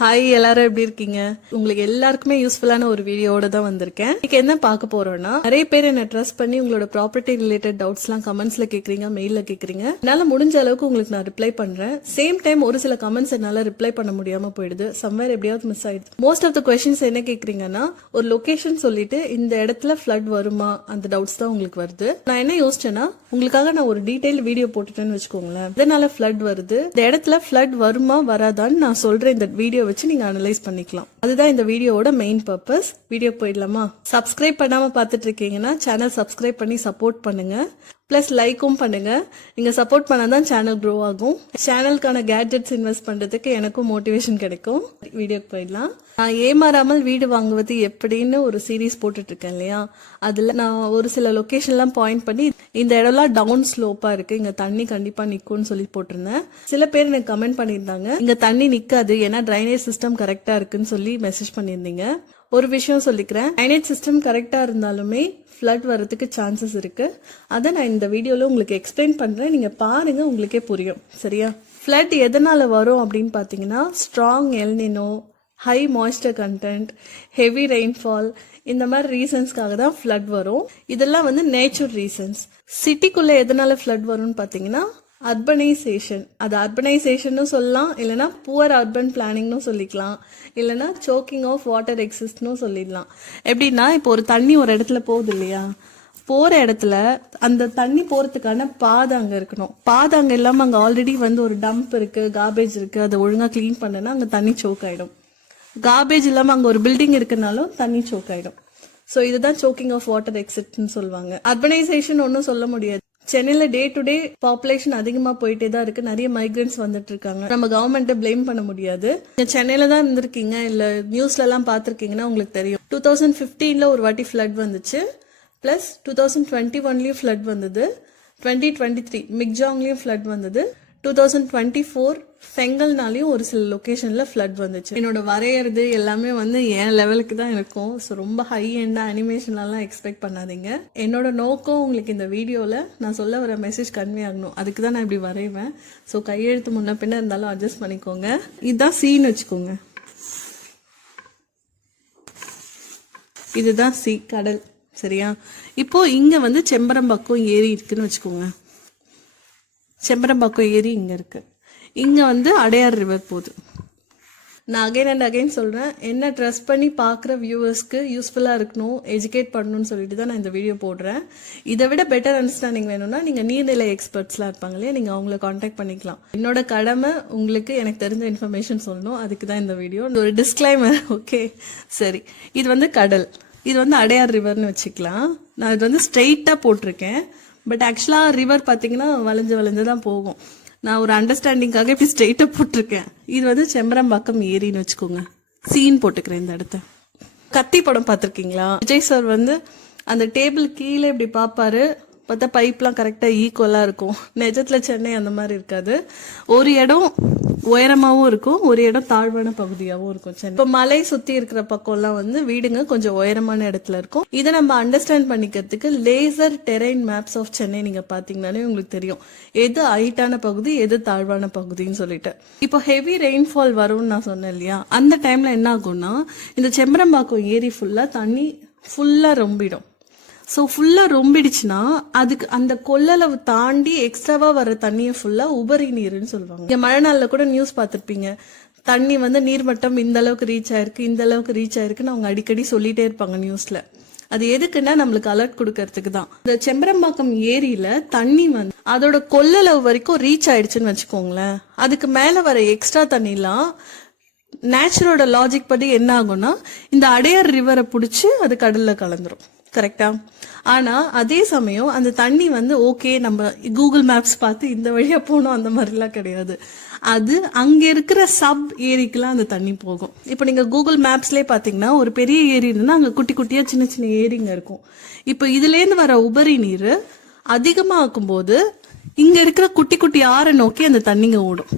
Hi, எல்லாரும் எப்படி இருக்கீங்க? உங்களுக்கு எல்லாருக்குமே யூஸ்ஃபுல்லான ஒரு வீடியோட தான் வந்திருக்கேன். இன்னைக்கு என்ன பார்க்க போறோம்னா, நிறைய பேர் என்ன ட்ரஸ்ட் பண்ணி உங்களோட ப்ராப்பர்ட்டி ரிலேட்டட் டவுட்ஸ் எல்லாம் கமெண்ட்ஸ்ல கேக்குறீங்க, மெயில்ல கேக்குறீங்க. என்னால முடிஞ்ச அளவுக்கு உங்களுக்கு நான் ரிப்ளை பண்றேன். சேம் டைம் ஒரு சில கமெண்ட்ஸ் என்னால ரிப்ளை பண்ண முடியாம போயிடுது, சம்வேர் எப்படியாவது மிஸ் ஆயிடுது. மோஸ்ட் ஆஃப் த கொஸ்டின்ஸ் என்ன கேக்குறீங்கன்னா, ஒரு லொகேஷன் சொல்லிட்டு இந்த இடத்துல ஃபிளட் வருமா, அந்த டவுட்ஸ் தான் உங்களுக்கு வருது. நான் என்ன யோசிச்சேன்னா, உங்களுக்காக நான் ஒரு டீடைல் வீடியோ போட்டுட்டேன்னு வச்சுக்கோங்களேன். இதனால ஃபிளட் வருது, இந்த இடத்துல ஃபிளட் வருமா வராதான்னு நான் சொல்றேன். இந்த வீடியோ வச்சு நீங்க அனலைஸ் பண்ணிக்கலாம். அதுதான் இந்த வீடியோவோட மெயின் பர்பஸ். வீடியோ போயிடலாமா? சப்ஸ்கிரைப் பண்ணாம பாத்துட்டு இருக்கீங்கன்னா சேனல் சப்ஸ்கிரைப் பண்ணி சப்போர்ட் பண்ணுங்க. பிளஸ் லைக்கும் பண்ணுங்க. நீங்க சப்போர்ட் பண்ணாதான் சேனல் க்ரோ ஆகும். சேனலுக்கான கேட்ஜெட்ஸ் இன்வெஸ்ட் பண்றதுக்கு எனக்கும் மோட்டிவேஷன் கிடைக்கும். வீடியோக்கு போயிடலாம். நான் ஏமாறாமல் வீடு வாங்குவது எப்படின்னு ஒரு சீரீஸ் போட்டுட்டு இருக்கேன் இல்லையா, அதுல நான் ஒரு சில லொகேஷன்லாம் பாயிண்ட் பண்ணி இந்த இடம்லாம் டவுன் ஸ்லோப்பா இருக்கு, இங்க தண்ணி கண்டிப்பா நிக்கும்னு சொல்லி போட்டிருந்தேன். சில பேர் எனக்கு கமெண்ட் பண்ணியிருந்தாங்க, இங்க தண்ணி நிக்காது ஏன்னா டிரைனேஜ் சிஸ்டம் கரெக்டா இருக்குன்னு சொல்லி மெசேஜ் பண்ணியிருந்தீங்க. ஒரு விஷயம் சொல்லிக்கிறேன், டிரைனேஜ் சிஸ்டம் கரெக்டா இருந்தாலுமே ஃபிளட் வரதுக்கு சான்சஸ் இருக்கு. அதை நான் இந்த வீடியோல உங்களுக்கு எக்ஸ்பிளைன் பண்றேன். நீங்க பாருங்க, உங்களுக்கே புரியும். சரியா? ஃபிளட் எதனால வரும் அப்படின்னு பாத்தீங்கன்னா, strong El Niño, high moisture content, heavy rainfall, இந்த மாதிரி ரீசன்ஸ்க்காக தான் ஃபிளட் வரும். இதெல்லாம் வந்து நேச்சுரல் ரீசன்ஸ். சிட்டிக்குள்ள எதனால ஃபிளட் வரும்னு பாத்தீங்கன்னா, அர்பனைசேஷன். அது அர்பனைசேஷன் சொல்லலாம், இல்லைன்னா புவர் அர்பன் பிளானிங்னு சொல்லிக்கலாம், இல்லைன்னா சோக்கிங் ஆஃப் வாட்டர் எக்ஸிஸ்ட்னு சொல்லிடலாம். எப்படின்னா, இப்போ ஒரு தண்ணி ஒரு இடத்துல போகுது இல்லையா, போற இடத்துல அந்த தண்ணி போறதுக்கான பாதை அங்க இருக்கணும். பாதை அங்க இல்லாம அங்க ஆல்ரெடி வந்து ஒரு டம்ப் இருக்கு, கார்பேஜ் இருக்கு, அதை ஒழுங்கா கிளீன் பண்ணனா அங்க தண்ணி சோக் ஆயிடும். கார்பேஜ் இல்லாம அங்க ஒரு பில்டிங் இருக்குனாலும் தண்ணி சோக் ஆயிடும். சோ இதுதான் சோக்கிங் ஆஃப் வாட்டர் எக்ஸிட்னு சொல்லுவாங்க. அர்பனைசேஷன் ஒன்னும் சொல்ல முடியாது. சென்னையில டே டு டே பாப்புலேஷன் அதிகமா போயிட்டே தான் இருக்கு. நிறைய மைக்ரன்ஸ் வந்துட்டு இருக்காங்க. நம்ம கவர்மெண்ட்டை பிளேம் பண்ண முடியாது. சென்னையில தான் இருந்திருக்கீங்க, இல்ல நியூஸ்ல எல்லாம் பாத்திருக்கீங்கன்னா உங்களுக்கு தெரியும். 2015ல ஒரு வாட்டி ஃபிளட் வந்துச்சு. பிளஸ் 2021லயும் ஃபிளட் வந்தது. 2023 மிக்ஜாங்லயும் ஃபிளட் வந்தது. 2024 செங்கல்னாலையும் ஒரு சில லொகேஷன்ல ஃபிளட் வந்துச்சு. என்னோட வரையறது எல்லாமே வந்து என் லெவலுக்கு தான் இருக்கும். ஸோ ரொம்ப ஹை எண்டா அனிமேஷன்லாம் எக்ஸ்பெக்ட் பண்ணாதீங்க. என்னோட நோக்கம் உங்களுக்கு இந்த வீடியோல நான் சொல்ல வர மெசேஜ் கன்வே ஆகணும், அதுக்கு தான் நான் இப்படி வரைவேன். ஸோ கையெழுத்து முன்ன பின்ன இருந்தாலும் அட்ஜஸ்ட் பண்ணிக்கோங்க. இதுதான் சீன் வச்சுக்கோங்க. இதுதான் சி, கடல். சரியா? இப்போ இங்க வந்து செம்பரம்பாக்கம் ஏரி இருக்குன்னு வச்சுக்கோங்க. செம்பரம்பாக்கம் ஏரி இங்க இருக்கு. இங்க வந்து அடையார் ரிவர் போகுது. நான் அகைன் அண்ட் அகைன் சொல்றேன், என்ன ட்ரஸ்ட் பண்ணி பாக்குற வியூவர்ஸ்க்கு யூஸ்ஃபுல்லா இருக்கணும், எஜுகேட் பண்ணணும்னு சொல்லிட்டு தான் நான் இந்த வீடியோ போடுறேன். இதை விட பெட்டர் அண்டர்ஸ்டாண்டிங் வேணும்னா நீங்க நீர்நிலை எக்ஸ்பர்ட்ஸ்லாம் இருப்பாங்க இல்லையா, நீங்க அவங்கள கான்டாக்ட் பண்ணிக்கலாம். என்னோட கடமை உங்களுக்கு எனக்கு தெரிஞ்ச இன்ஃபர்மேஷன் சொல்லணும், அதுக்கு தான் இந்த வீடியோ. ஒரு டிஸ்க்ளைமர். ஓகே, சரி. இது வந்து கடல், இது வந்து அடையார் ரிவர்னு வச்சுக்கலாம். நான் இது வந்து ஸ்ட்ரெயிட்டா போட்டிருக்கேன். பட் ஆக்சுவலா ரிவர் பாத்தீங்கன்னா வளைஞ்சு வளைஞ்சு தான் போகும். நான் ஒரு அண்டர்ஸ்டாண்டிங்காக இப்படி ஸ்ட்ரெயிட்டா போட்டிருக்கேன். இது வந்து செம்பரம்பாக்கம் ஏரின்னு வச்சுக்கோங்க. சீன் போட்டுக்கிறேன் இந்த இடத்த. கத்தி படம் பார்த்திருக்கீங்களா? விஜய் சார் வந்து அந்த டேபிள் கீழே இப்படி பாப்பாரு, பார்த்தா பைப்லாம் கரெக்டா ஈக்குவலா இருக்கும். நிஜத்துல சென்னை அந்த மாதிரி இருக்காது. ஒரு இடம் உயரமாவும் இருக்கும், ஒரு இடம் தாழ்வான பகுதியாவும் இருக்கும் சென்னை. இப்போ மலை சுத்தி இருக்கிற பக்கம்லாம் வந்து வீடுங்க கொஞ்சம் உயரமான இடத்துல இருக்கும். இதை நம்ம அண்டர்ஸ்டாண்ட் பண்ணிக்கிறதுக்கு laser terrain maps of Chennai நீங்க பாத்தீங்கன்னாலே உங்களுக்கு தெரியும் எது ஹைட்டான பகுதி, எது தாழ்வான பகுதின்னு சொல்லிட்டு. இப்போ ஹெவி ரெயின்ஃபால் வரும்னு நான் சொன்னேன் இல்லையா, அந்த டைம்ல என்ன ஆகும்னா, இந்த செம்பரம்பாக்கம் ஏரி ஃபுல்லா தண்ணி ஃபுல்லா ரொம்பிடும். ஸோ ஃபுல்லா ரொம்பிடுச்சுன்னா அதுக்கு அந்த கொள்ளளவு தாண்டி எக்ஸ்ட்ராவா வர தண்ணியை ஃபுல்லா உபரி நீர்னு சொல்லுவாங்க. இங்க மழை நாள்ல கூட நியூஸ் பார்த்திருப்பீங்க, தண்ணி வந்து நீர்மட்டம் இந்த அளவுக்கு ரீச் ஆயிருக்கு, இந்த அளவுக்கு ரீச் ஆயிருக்குன்னு அவங்க அடிக்கடி சொல்லிட்டே இருப்பாங்க நியூஸ்ல. அது எதுக்குன்னா நம்மளுக்கு அலர்ட் கொடுக்கறதுக்கு தான். இந்த செம்பரம்பாக்கம் ஏரியில தண்ணி வந்து அதோட கொள்ளளவு வரைக்கும் ரீச் ஆயிடுச்சுன்னு வச்சுக்கோங்களேன். அதுக்கு மேல வர எக்ஸ்ட்ரா தண்ணிலாம் நேச்சரோட லாஜிக் படி என்ன ஆகும்னா, இந்த அடையார் ரிவரை பிடிச்சி அது கடல்ல கலந்துரும். கரெக்டா? ஆனா அதே சமயம் அந்த தண்ணி வந்து ஓகே, நம்ம கூகுள் மேப்ஸ் பார்த்து இந்த வழியா போனோம் அந்த மாதிரிலாம் கிடையாது. அது அங்க இருக்கிற சப் ஏரிக்கெல்லாம் அந்த தண்ணி போகும். இப்ப நீங்க கூகுள் மேப்ஸ்லயே பாத்தீங்கன்னா ஒரு பெரிய ஏரி இருந்தா அங்க குட்டி குட்டியா சின்ன சின்ன ஏரிங்க இருக்கும். இப்ப இதுல இருந்து வர உபரி நீர் அதிகமா ஆக்கும் போது இங்க இருக்கிற குட்டி குட்டி ஆறை நோக்கி அந்த தண்ணிங்க ஓடும்.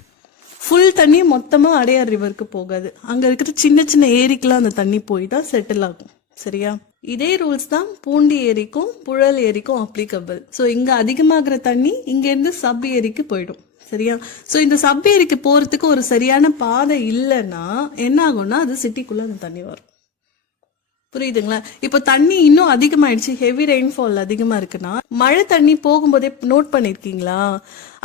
ஃபுல் தண்ணி மொத்தமா அடையார் ரிவருக்கு போகாது. அங்க இருக்கிற சின்ன சின்ன ஏரிக்கெல்லாம் அந்த தண்ணி போய் தான் செட்டில் ஆகும். சரியா? இதே ரூல்ஸ் தான் பூண்டி ஏரிக்கும் புழல் ஏரிக்கும் அப்ளிகபிள். ஸோ இங்க அதிகமாகிற தண்ணி இங்க இருந்து சப் ஏரிக்கு போயிடும். சரியா? சோ இந்த சப் ஏரிக்கு போறதுக்கு ஒரு சரியான பாதை இல்லைன்னா என்ன ஆகும்னா அது சிட்டிக்குள்ள அந்த தண்ணி வரும். புரியுதுங்களா? இப்போ தண்ணி இன்னும் அதிகமாயிடுச்சு, ஹெவி ரெயின்ஃபால் அதிகமா இருக்குன்னா மழை தண்ணி போகும்போதே நோட் பண்ணிருக்கீங்களா,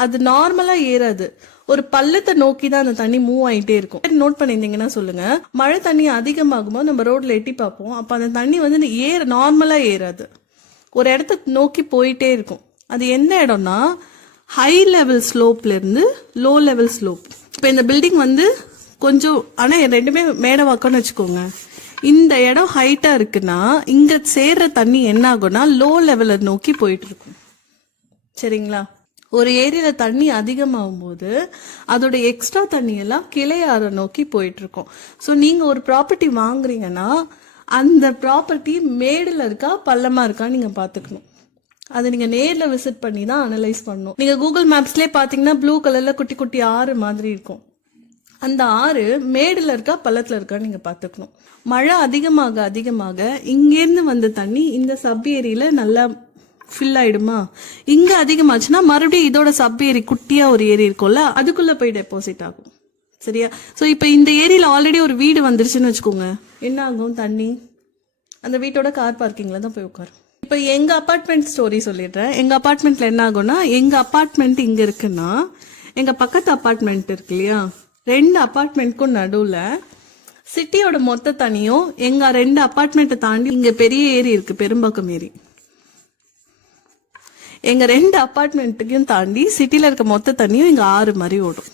அது நார்மலா ஏறாது, ஒரு பள்ளத்தை நோக்கி தான் அந்த தண்ணி மூவ் ஆயிட்டே இருக்கும். நோட் பண்ணிருந்தீங்கன்னா சொல்லுங்க. மழை தண்ணி அதிகமாகும்போது நம்ம ரோட்ல எட்டி பார்ப்போம், அப்ப அந்த தண்ணி வந்து நார்மலா ஏறாது, ஒரு இடத்த நோக்கி போயிட்டே இருக்கும். அது எந்த இடம்னா ஹை லெவல் ஸ்லோப்ல இருந்து லோ லெவல் ஸ்லோப். இப்போ இந்த பில்டிங் வந்து கொஞ்சம், ஆனா ரெண்டுமே மேடவாக்கம்னு வச்சுக்கோங்க. இந்த இடம் ஹைட்டா இருக்குன்னா இங்க சேர்ற தண்ணி என்ன ஆகும்னா லோ லெவல நோக்கி போயிட்டு இருக்கும். சரிங்களா? ஒரு ஏரியால தண்ணி அதிகமாகும் போது அதோட எக்ஸ்ட்ரா தண்ணி எல்லாம் கிளையாற நோக்கி போயிட்டு இருக்கும். ஸோ நீங்க ஒரு ப்ராப்பர்ட்டி வாங்குறீங்கன்னா அந்த ப்ராப்பர்ட்டி மேடுல இருக்கா பள்ளமா இருக்கா நீங்க பாத்துக்கணும். அதை நீங்க நேர்ல விசிட் பண்ணி தான் அனலைஸ் பண்ணணும். நீங்க கூகுள் மேப்ஸ்லயே பாத்தீங்கன்னா ப்ளூ கலர்ல குட்டி குட்டி ஆறு மாதிரி இருக்கும். அந்த ஆறு மேடுல இருக்கா பள்ளத்துல இருக்கா நீங்க பாத்துக்கணும். மழை அதிகமாக அதிகமாக இங்கேருந்து வந்த தண்ணி இந்த சப் ஏரியில நல்லா ஃபில் ஆயிடுமா, இங்க அதிகமாச்சுன்னா மறுபடியும் இதோட சப் ஏரி குட்டியா ஒரு ஏரி இருக்கும்ல அதுக்குள்ள போய் டெபாசிட் ஆகும். சரியா? சோ இப்ப இந்த ஏரியில ஆல்ரெடி ஒரு வீடு வந்துருச்சுன்னு வச்சுக்கோங்க, என்ன ஆகும், தண்ணி அந்த வீட்டோட கார் பார்க்கிங்ல தான் போய் உட்காரும். இப்ப எங்க அபார்ட்மெண்ட் ஸ்டோரி சொல்லிடுறேன். எங்க அபார்ட்மெண்ட்ல என்ன ஆகும்னா, எங்க அபார்ட்மெண்ட் இங்க இருக்குன்னா எங்க பக்கத்து அபார்ட்மெண்ட் இருக்கு இல்லையா, 2 அபார்ட்மெண்ட்க்கும் நடுவுல சிட்டியோட மொத்த தண்ணியும் எங்க 2 அபார்ட்மெண்ட்டை தாண்டி இங்க பெரிய ஏரி இருக்கு, பெரும்பாக்கம் ஏரி. எங்க 2 அபார்ட்மெண்ட்டுக்கும் தாண்டி சிட்டில இருக்க மொத்த தண்ணியும் இங்க ஆறு மாதிரி ஓடும்.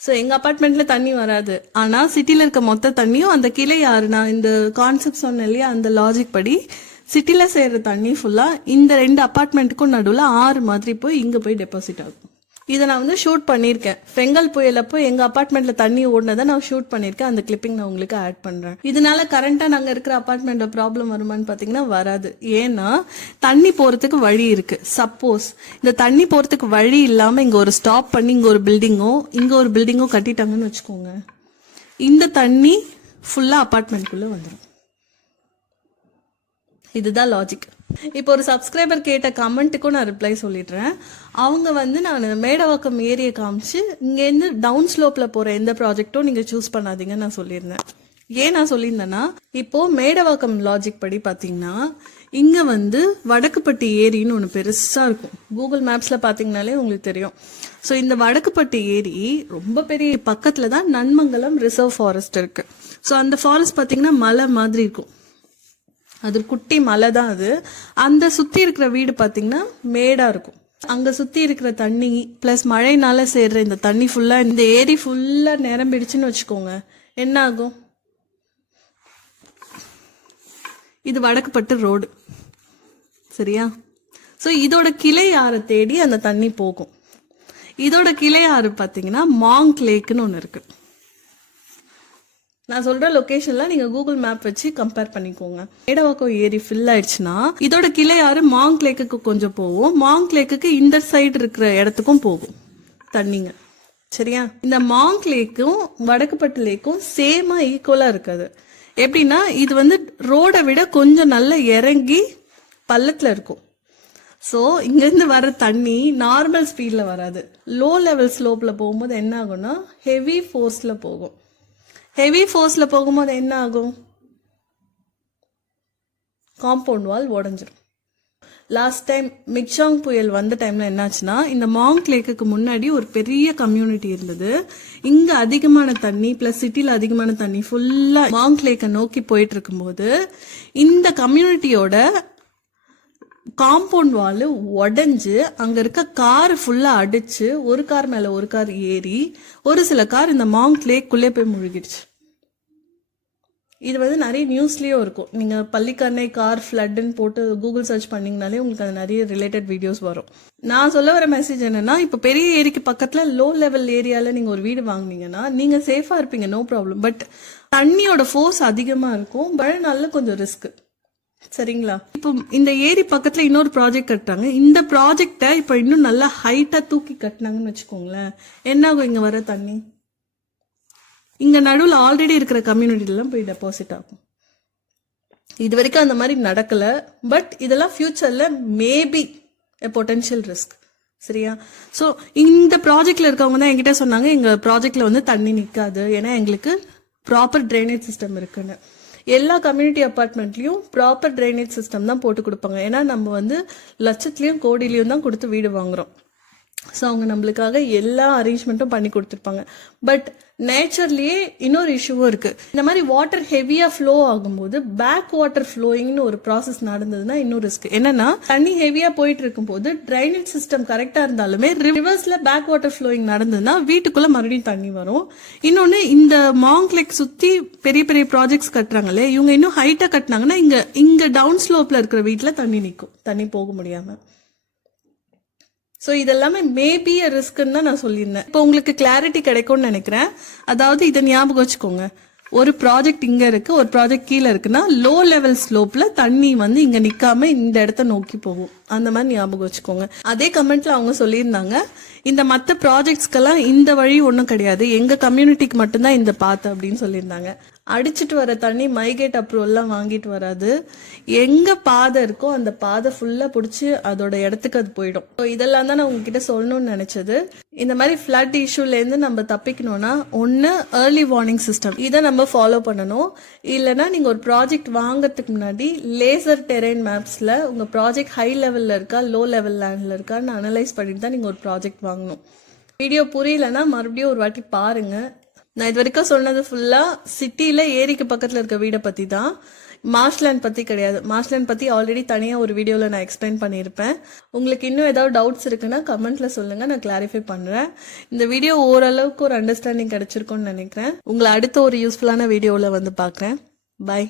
ஸோ எங்க அபார்ட்மெண்ட்ல தண்ணி வராது, ஆனா சிட்டில இருக்க மொத்த தண்ணியும் அந்த கிளை ஆறு, நான் இந்த கான்செப்ட் சொன்னேன் இல்லையா, அந்த லாஜிக் படி சிட்டில சேர்ற தண்ணி ஃபுல்லா இந்த 2 அபார்ட்மெண்ட்டுக்கும் நடுவுல ஆறு மாதிரி போய் இங்க போய் டெபாசிட் ஆகும். இதை நான் வந்து ஷூட் பண்ணியிருக்கேன். பெங்கல் புயலப்போ எங்க அபார்ட்மெண்ட்ல தண்ணி ஓடினதை நான் ஷூட் பண்ணியிருக்கேன். அந்த கிளிப்பிங் நான் உங்களுக்கு ஆட் பண்றேன். இதனால கரண்டா நாங்க இருக்கிற அபார்ட்மெண்ட்ல ப்ராப்ளம் வருமானு பாத்தீங்கன்னா வராது. ஏன்னா தண்ணி போறதுக்கு வழி இருக்கு. சப்போஸ் இந்த தண்ணி போறதுக்கு வழி இல்லாம இங்க ஒரு ஸ்டாப் பண்ணி இங்க ஒரு பில்டிங்கோ கட்டிட்டாங்கன்னு வச்சுக்கோங்க, இந்த தண்ணி ஃபுல்லா அபார்ட்மெண்ட்குள்ள வந்துடும். இதுதான் லாஜிக். இப்போ ஒரு சப்ஸ்கிரைபர் கேட்ட கமெண்ட்டுக்கும் நான் ரிப்ளை சொல்லிடுறேன். அவங்க வந்து நான் மேடவாக்கம் ஏரியை காமிச்சு இங்கேருந்து டவுன் ஸ்லோப்ல போற எந்த ப்ராஜெக்டும் நீங்க சூஸ் பண்ணாதீங்கன்னு நான் சொல்லியிருந்தேன். ஏன் நான் சொல்லியிருந்தேன்னா, இப்போ மேடவாக்கம் லாஜிக் படி பாத்தீங்கன்னா இங்க வந்து வடக்குப்பட்டி ஏரின்னு ஒன்று பெருசா இருக்கும். கூகுள் மேப்ஸ்ல பாத்தீங்கன்னாலே உங்களுக்கு தெரியும். ஸோ இந்த வடக்குப்பட்டி ஏரி ரொம்ப பெரிய, பக்கத்துல தான் நன்மங்கலம் ரிசர்வ் ஃபாரஸ்ட் இருக்கு. ஸோ அந்த ஃபாரஸ்ட் பாத்தீங்கன்னா மலை மாதிரி இருக்கும், அது குட்டி மலை தான் அது. அந்த சுத்தி இருக்கிற வீடு பாத்தீங்கன்னா மேடா இருக்கும். அங்க சுத்தி இருக்கிற தண்ணி பிளஸ் மழைனால சேர்ற இந்த தண்ணி ஃபுல்லா இந்த ஏரி ஃபுல்லா நிரம்பிடுச்சுன்னு வச்சுக்கோங்க, என்ன ஆகும், இது வடக்குப்பட்டு ரோடு. சரியா? சோ இதோட கிளை ஆறை தேடி அந்த தண்ணி போகும். இதோட கிளை ஆறு பாத்தீங்கன்னா மாங்க் லேக்னு ஒண்ணு இருக்கு. நான் சொல்ற லொகேஷன்ல நீங்க கூகுள் மேப் வச்சு கம்பேர் பண்ணிக்கோங்க. மேடவாக்கம் ஏரி ஃபில் ஆயிடுச்சுன்னா இதோட கிளை ஆறு மாங்க் லேக்குக்கு கொஞ்சம் போகும், மாங்க் லேக்குக்கு இந்த சைடு இருக்கிற இடத்துக்கும் போகும் தண்ணிங்க. சரியா? இந்த மாங்க் லேக்கும் வடக்குப்பட்டு லேக்கும் சேமா ஈக்குவலா இருக்காது. எப்படின்னா இது வந்து ரோட விட கொஞ்சம் நல்லா இறங்கி பள்ளத்துல இருக்கும். ஸோ இங்கேருந்து வர தண்ணி நார்மல் ஸ்பீட்ல வராது, லோ லெவல் ஸ்லோப்ல போகும்போது என்ன ஆகும்னா ஹெவி ஃபோர்ஸ்ல போகும். ஹெவி ஃபோர்ஸ்ல போகும்போது என்ன ஆகும், காம்பவுண்ட் வால் உடஞ்சிரும். லாஸ்ட் டைம் மிக்சாங் புயல் வந்த டைம்ல என்னாச்சுன்னா, இந்த மாங்க் லேக்குக்கு முன்னாடி ஒரு பெரிய கம்யூனிட்டி இருந்தது. இங்க அதிகமான தண்ணி பிளஸ் சிட்டில அதிகமான தண்ணி ஃபுல்லா மாங்க் லேக்கை நோக்கி போயிட்டு இருக்கும்போது இந்த கம்யூனிட்டியோட காம்பவுண்ட் வால் உடைஞ்சு அங்க இருக்க கார் ஃபுல்லா அடிச்சு ஒரு கார் மேல ஒரு கார் ஏறி ஒரு சில கார் இந்த மாங்க் லேக்குள்ளே போய் முழுகிடுச்சு. இது வந்து நிறைய நியூஸ்லயும் இருக்கும். நீங்க பள்ளிக்கரணை கார் ஃபிளட்னு போட்டு கூகுள் சர்ச் பண்ணீங்கனாலே உங்களுக்கு அது நிறைய ரிலேட்டட் வீடியோஸ் வரும். நான் சொல்ல வர மெசேஜ் என்னன்னா, இப்ப பெரிய ஏரிக்கு பக்கத்துல லோ லெவல் ஏரியால நீங்க ஒரு வீடு வாங்குனீங்கன்னா நீங்க சேஃபா இருப்பீங்க, நோ ப்ராப்ளம். பட் தண்ணியோட ஃபோர்ஸ் அதிகமா இருக்கும், மழை நாள்ல கொஞ்சம் ரிஸ்க். சரிங்களா? இப்போ இந்த ஏரி பக்கத்துல இன்னொரு ப்ராஜெக்ட் கட்டுறாங்க. இந்த ப்ராஜெக்ட இப்ப இன்னும் நல்லா ஹைட்டா தூக்கி கட்டினாங்கன்னு வச்சுக்கோங்களேன், என்ன ஆகும், இங்க வர தண்ணி இங்க நடுவில் ஆல்ரெடி இருக்கிற கம்யூனிட்டிலாம் போய் டெபாசிட் ஆகும். இது வரைக்கும் அந்த மாதிரி நடக்கல, பட் இதெல்லாம் ஃபியூச்சர்ல மேபி எ பொட்டன்ஷியல் ரிஸ்க். சரியா? ஸோ இந்த ப்ராஜெக்ட்ல இருக்கவங்க தான் என்கிட்ட சொன்னாங்க, எங்க ப்ராஜெக்ட்ல வந்து தண்ணி நிக்காது, ஏன்னா எங்களுக்கு ப்ராப்பர் ட்ரைனேஜ் சிஸ்டம் இருக்குன்னு. எல்லா கம்யூனிட்டி அபார்ட்மெண்ட்லயும் ப்ராப்பர் ட்ரைனேஜ் சிஸ்டம் தான் போட்டு கொடுப்பாங்க. ஏன்னா நம்ம வந்து லட்சத்துலயும் கோடியிலயும் தான் கொடுத்து வீடு வாங்குறோம். ஸோ அவங்க நம்மளுக்காக எல்லா அரேஞ்ச்மெண்ட்டும் பண்ணி கொடுத்துருப்பாங்க. பட் நேச்சர்லயே இன்னொரு இஷ்யூவும் இருக்கு. இந்த மாதிரி வாட்டர் ஹெவியா ஃப்ளோ ஆகும்போது பேக் வாட்டர் ஃப்ளோயிங்னு ஒரு ப்ராசஸ் நடந்ததுன்னா இன்னும் ரிஸ்க். என்னன்னா தண்ணி ஹெவியா போயிட்டு இருக்கும் போது ட்ரைனேஜ் சிஸ்டம் கரெக்டா இருந்தாலுமே ரிவர்ஸ்ல பேக் வாட்டர் ஃப்ளோயிங் நடந்ததுன்னா வீட்டுக்குள்ள மறுபடியும் தண்ணி வரும். இன்னொன்னு, இந்த மாங்க் லேக் சுத்தி பெரிய பெரிய ப்ராஜெக்ட்ஸ் கட்டுறாங்களே, இவங்க இன்னும் ஹைட்டா கட்டினாங்கன்னா இங்க டவுன் ஸ்லோப்ல இருக்கிற வீட்டுல தண்ணி நிற்கும், தண்ணி போக முடியாம. ஸோ இதெல்லாமே மேபி ரிஸ்க்குன்னு தான் நான் சொல்லியிருந்தேன். இப்போ உங்களுக்கு கிளாரிட்டி கிடைக்கும்னு நினைக்கிறேன். அதாவது இதை ஞாபகம் வச்சுக்கோங்க, ஒரு ப்ராஜெக்ட் இங்க இருக்கு, ஒரு ப்ராஜெக்ட் கீழே இருக்குன்னா லோ லெவல் ஸ்லோப்ல தண்ணி வந்து இங்க நிக்காம இந்த இடத்த நோக்கி போகும். அந்த மாதிரி ஞாபகம் வச்சுக்கோங்க. அதே கமெண்ட்ல அவங்க சொல்லியிருந்தாங்க, இந்த மற்ற ப்ராஜெக்ட்ஸ்க்கெல்லாம் இந்த வழி ஒன்றும் கிடையாது, எங்க கம்யூனிட்டிக்கு மட்டும்தான் இந்த பாத்து அப்படின்னு சொல்லியிருந்தாங்க. அடிச்சுட்டு வர தண்ணி மைகேட் அப்ரூவல்லாம் வாங்கிட்டு வராது. எங்க பாதை இருக்கோ அந்த பாதை ஃபுல்லா பிடிச்சி அதோட இடத்துக்கு அது போயிடும். இதெல்லாம் தான் நான் உங்ககிட்ட சொல்லணும்னு நினைச்சது. இந்த மாதிரி ஃபிளட் இஷ்யூல இருந்து நம்ம தப்பிக்கணும்னா ஒன்னு ஏர்லி வார்னிங் சிஸ்டம், இதை நம்ம ஃபாலோ பண்ணணும். இல்லைன்னா நீங்க ஒரு ப்ராஜெக்ட் வாங்கறதுக்கு முன்னாடி லேசர் டெரெயின் மேப்ஸ்ல உங்க ப்ராஜெக்ட் ஹை லெவல்ல இருக்கா லோ லெவல் லேண்ட்ல இருக்கான்னு அனலைஸ் பண்ணிட்டு தான் நீங்க ஒரு ப்ராஜெக்ட் வாங்கணும். வீடியோ புரியலன்னா மறுபடியும் ஒரு வாட்டி பாருங்க. நான் இது வரைக்கும் சொன்னது ஃபுல்லா சிட்டில ஏரிக்கு பக்கத்துல இருக்க வீடை பத்தி தான், மார்ஷ்லேண்ட் பத்தி கிடையாது. மார்ஷ்லேண்ட் பத்தி ஆல்ரெடி தனியா ஒரு வீடியோல நான் எக்ஸ்பிளைன் பண்ணியிருப்பேன். உங்களுக்கு இன்னும் ஏதாவது டவுட்ஸ் இருக்குன்னா கமெண்ட்ல சொல்லுங்க, நான் கிளாரிஃபை பண்றேன். இந்த வீடியோ ஓரளவுக்கு ஒரு அண்டர்ஸ்டாண்டிங் கிடைச்சிருக்கும்னு நினைக்கிறேன். உங்களை அடுத்த ஒரு யூஸ்ஃபுல்லான வீடியோல வந்து பாக்குறேன். பை.